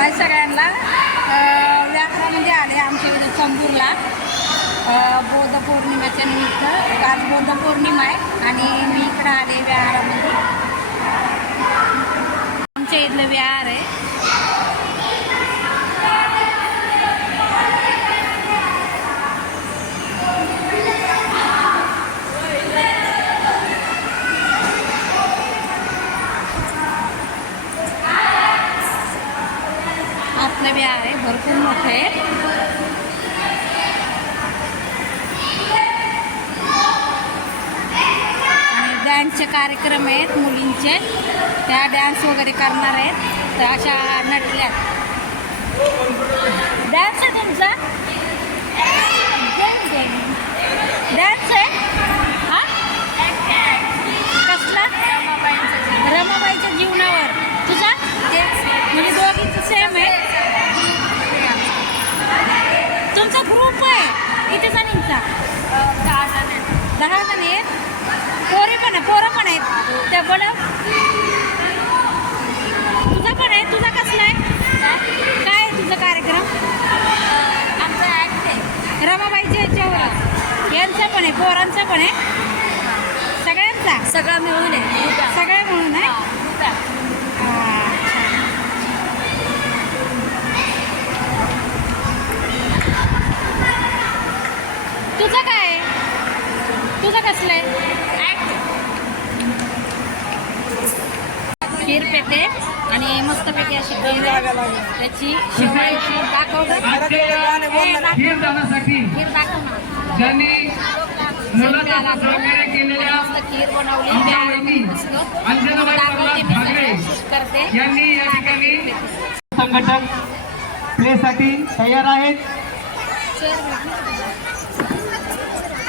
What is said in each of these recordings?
माझ्या सगळ्यांना व्याघ्रामध्ये आले आमच्या इथे चंबूरला बौद्ध पौर्णिमेच्या निमित्त. आज बौद्ध पौर्णिमा आहे आणि मी इकडं आले विहारामध्ये. आमच्या इथलं विहार आहे. आपलं विहार आहे, भरपूर मोठं आहे. आणि डान्सचे कार्यक्रम आहेत मुलींचे, त्या डान्स वगैरे करणार आहेत. तर अशा नटल्यात. डान्स आहे तुमचा? डान्स आहे हा? कसला? रमाबाईच्या जीवनावर. तुझा म्हणजे दोघींचं सेम आहे. तुमचा ग्रुप आहे किती जणींचा? 10 जण आहेत. पोरं पण आहेत. त्या बोला तुझा पण आहे. तुझा कसला आहे? काय आहे तुझा कार्यक्रम? आमचा ॲक्ट आहे रमाबाईच्या याच्यावर. यांचा पण आहे, पोरांचा पण आहे, सगळ्यांचा. सगळं मिळून आहे. सगळं मिळून आहे. तुझं काय आहे? तुझं कसलं आहे? खीर पेटे आणि मस्तपैकी अशी खीर आहे. त्याची शिवायची दाखव. खीर जाण्यासाठी खीर दाखव ना. ज्यांनी मुलाचा सहकार्य केलेल्या खीर बनवली करते यांनी या ठिकाणी संघटक प्लेसाठी तयार आहेत.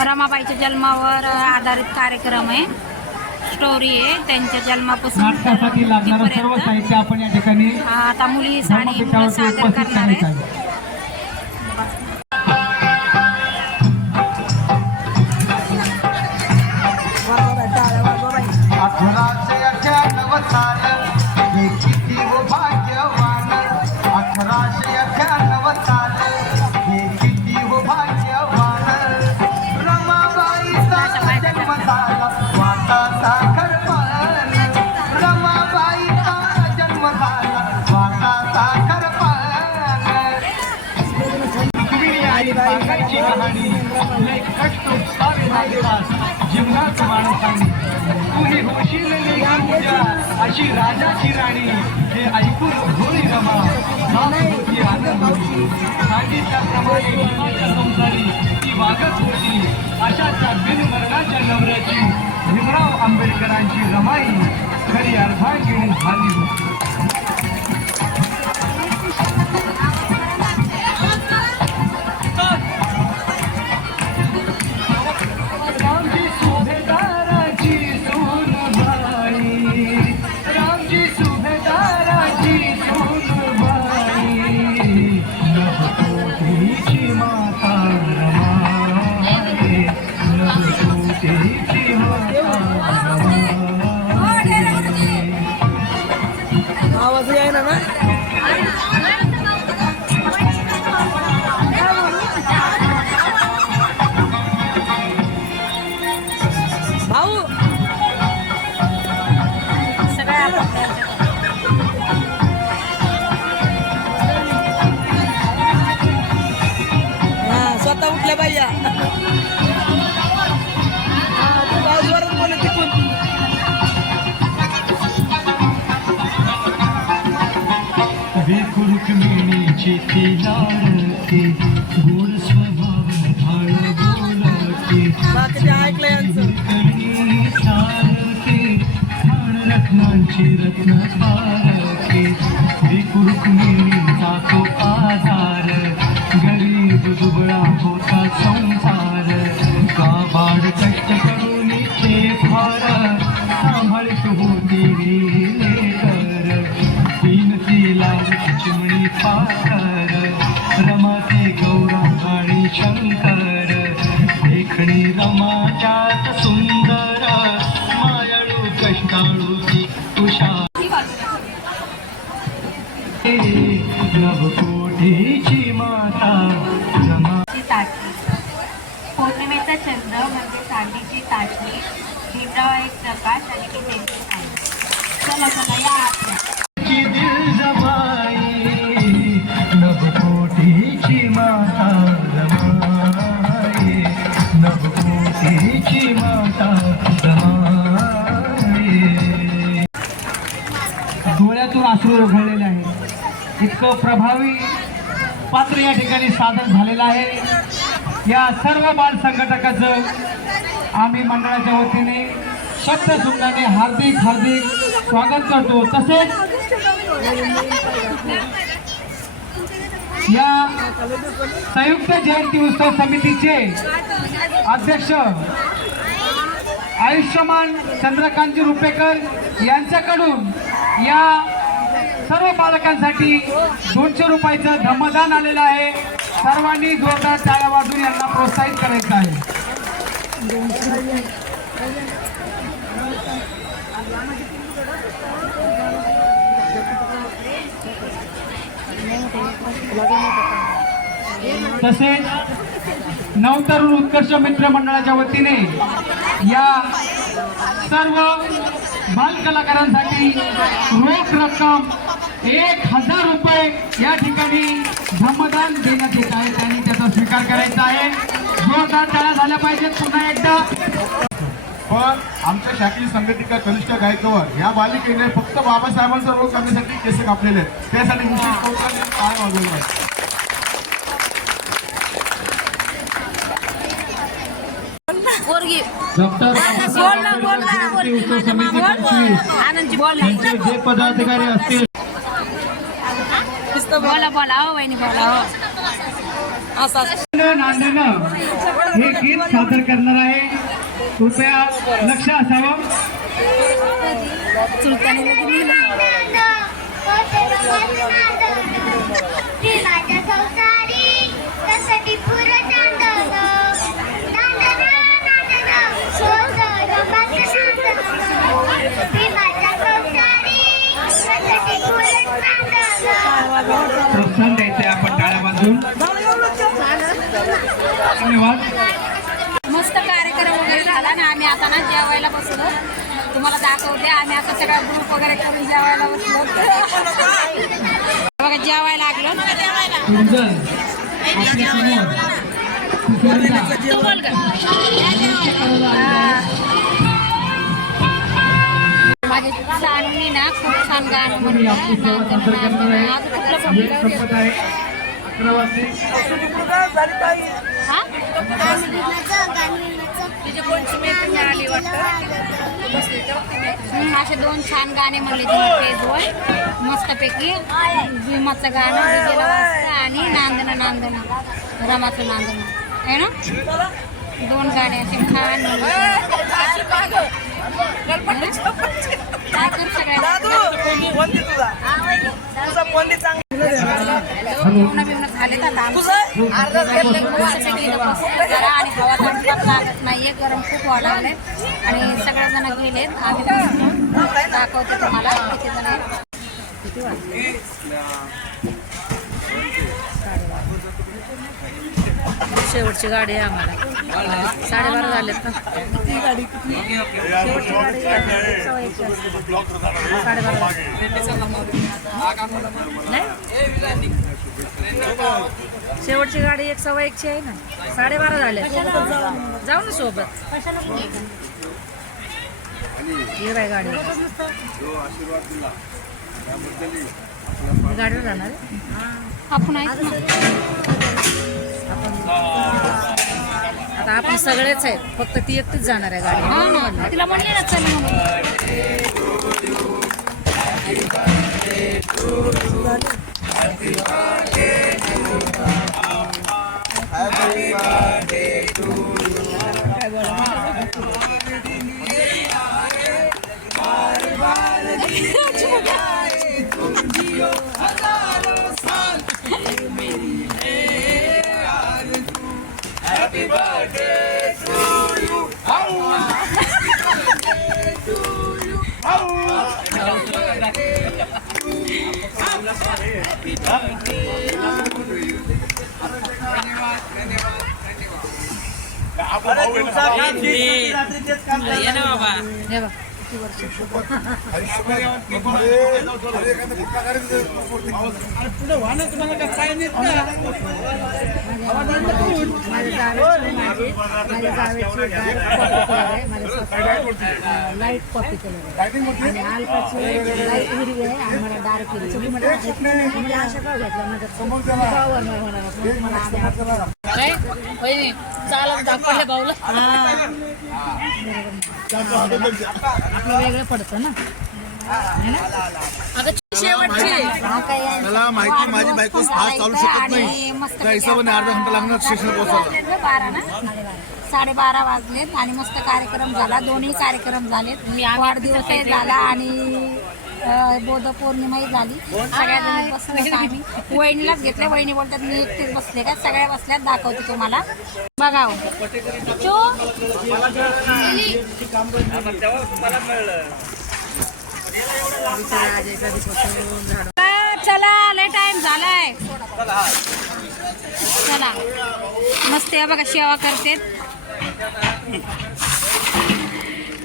रमाबाईच्या जन्मावर आधारित कार्यक्रम आहे. स्टोरी आहे त्यांच्या जन्मापासून नाटकासाठी लागणारं सर्व साहित्य आपण या ठिकाणी आता मुली आणि मुलं सादर करणार आहे. जीवनात माणसाने तुही होशील पूजा अशी राजाची राणी. हे ऐकून होई रमा होती आनंदी. सांगितल्याप्रमाणे भीमाच्या संसारी ती वागत होती. अशाच्या बिनमरणाच्या नवऱ्याची भीमराव आंबेडकरांची रमाई खरी अर्धांगिणी झाली होती. आवाज आहे ना ना. भाऊ सगळ्या स्वतः उठल्या पाहिजे. भाऊ जोरात बोलत तिकून. रुक्मिणीची ती लाडकी गोड स्वभाव भाळ बोलती. ऐकलं यांचं. सारखी खाण रत्नांची रत्न पारखी. रुक्मिणीचा तो आधार गरीब दुबळा होता संसार. काबाड कष्ट करून ते फार सांभाळत होती लेकर. तीन तिला चिमणी पाकर रमाते गौरा आणि शंकर. देखणी रमाच्यात सुंदर मायाळू कष्टाळू ती तुषार. नवकोटीची माता रमा ची ताटली पौर्णिमेचा चंद्र म्हणजे चांदीची ताटली भीमराव एक प्रकाश आणि ती त्यांची आई. चला चला या आतल्या. की दिल जमाई नवकोटीची माता रमाई नवकोटीची माता रमाई. डोळ्यातून अश्रू ओघळलेले आहे. इतकं प्रभावी पात्र या ठिकाणी सादर झालेलं आहे. या सर्व बाल संघटकाचं आम्ही मंडळाच्या वतीने शब्दसुमनाने हार्दिक हार्दिक स्वागत करतो. तसेच या संयुक्त जयंती उत्सव समितीचे अध्यक्ष आयुष्यमान चंद्रकांतजी रुपेकर यांच्याकडून या सर्व बालकांसाठी 200 रुपयाचं धम्मदान आलेलं आहे. सर्वांनी जोरदार टाळ्या वाजवून यांना प्रोत्साहित करायचं आहे. तसेच नवतरुण उत्कर्ष मित्र मंडळाच्या वतीने या सर्व बाल कलाकारांसाठी रोख रक्कम 1000 रुपये या ठिकाणी धम्मदान देण्यात येत आहे. त्यांनी त्याचा स्वीकार करायचा आहे. जोरदार टाळ्या झाल्या पाहिजेत पुन्हा एकदा. पण आमच्या शाखेची संघटिका कनिष्ठ गायकवाड ह्या बालिकेने फक्त बाबासाहेबांचा रोग करण्यासाठी केस कापलेले आहेत. त्यासाठी विशेष प्रोत्साहन काय वाजवलं आहे. डॉक्टर उत्सव समिती 25 यांचे जे पदाधिकारी असतील बोला बोला हो वहिनी बोला हो. नांदेनं हे गीत सादर करणार आहे. कृपया लक्ष असावं. प्रोत्साहन द्यायचंय आपण टाळ्या बांधून. धन्यवाद. मस्त कार्यक्रम वगैरे झाला ना. आम्ही आता ना जेवायला बसलो. तुम्हाला दाखवते आम्ही आता सगळा ग्रुप वगैरे करून जेवायला बसलो. बघा जेवायला लागलो. सुंदर आपल्या समोर सुचवता. माझी सानूनी ना खूप छान गाणं म्हणलं. आपली सेवा सादर करणार आहे. आज कुठलं वेळ संपलं? संपत आहे. 11 वाजले. हा? असे 2 छान गाणे म्हणले तिने पेजवर मस्तपैकी. भीमाचं गाणं विजेला वाजतं आणि नांदणं नांदणं रमाचं नांदणं आहे ना. 2 गाणे असे छान म्हणले. काय करू सगळ्यांना बिवणं झालेत आता आणि हवा थंडाच लागत नाहीये. गरम खूप वाढवलंय आणि सगळेजण गेलेत. आम्ही दाखवते तुम्हाला किती जण आहेत. शेवटची गाडी आहे आम्हाला. 12:30 झालेत ना. शेवटची गाडी 1:15 आहे ना. 12:30 झाले. जाऊ ना सोबत. ये बाय गाडी गाडीवर जाणार आहे. आपण आहेत ना. आता आपण सगळेच आहेत. फक्त ती एकटीच जाणार आहे गाडी. तिला म्हणले ना चल Happy birthday to you. Happy birthday to you. हे बघ. लाईट कॉपी कलर आहे आणि आलकाची लाईट हिरवी आहे आणि मला डार्क हिरवी तुम्ही मला अशा का घेतल्या माझ्या मला काय वहिनी चालत दाखवले भाऊला. आपलं वेगळं पडतं ना अगं शेवटची मला माहिती माझी बायको फास्ट चालू शकत नाही त्या हिशोबाने अर्धा घंटा लागणार स्टेशन पोहोचायला. 12 ना 12:30 वाजलेत आणि मस्त कार्यक्रम झाला. दोन्ही कार्यक्रम झालेत. वाढदिवसही झाला आणि बौद्ध पौर्णिमाही झाली. सगळ्या बसले आम्ही. वहिनीलाच घेतले. वहिनी बोलतात मी एकटीच बसले का. सगळ्या बसल्यात दाखवते तुम्हाला बघा. चला लय टाइम झालाय. चला मस्त आहे बघा सेवा करते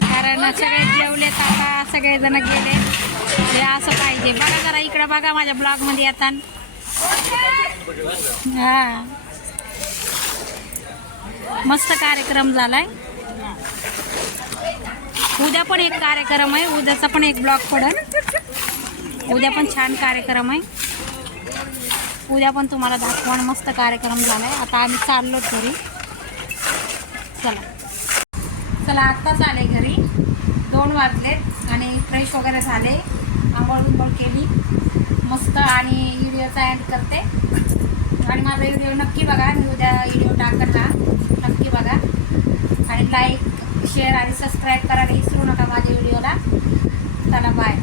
कारण सगळे जेवले आता सगळेजण गेले. हे असं पाहिजे बघा. जरा इकडे बघा माझ्या ब्लॉग मध्ये येतात. हा मस्त कार्यक्रम झालाय. उद्या पण एक कार्यक्रम आहे. उद्याचा पण एक ब्लॉग पडेल. उद्या पण छान कार्यक्रम आहे. उद्या पण तुम्हाला दाखवण. मस्त कार्यक्रम झालाय. आता आम्ही चाललो घरी. चला आत्ताच आले घरी. 2 वाजलेत आणि फ्रेश वगैरे झाले. आंघोळ बिंघोळ केली मस्त आणि व्हिडिओचा एंड करते. आणि माझा व्हिडिओ नक्की बघा. मी उद्या व्हिडिओ टाकत हा नक्की बघा आणि लाईक शेअर आणि सबस्क्राईब करायला विसरू नका माझ्या व्हिडिओला. चला बाय.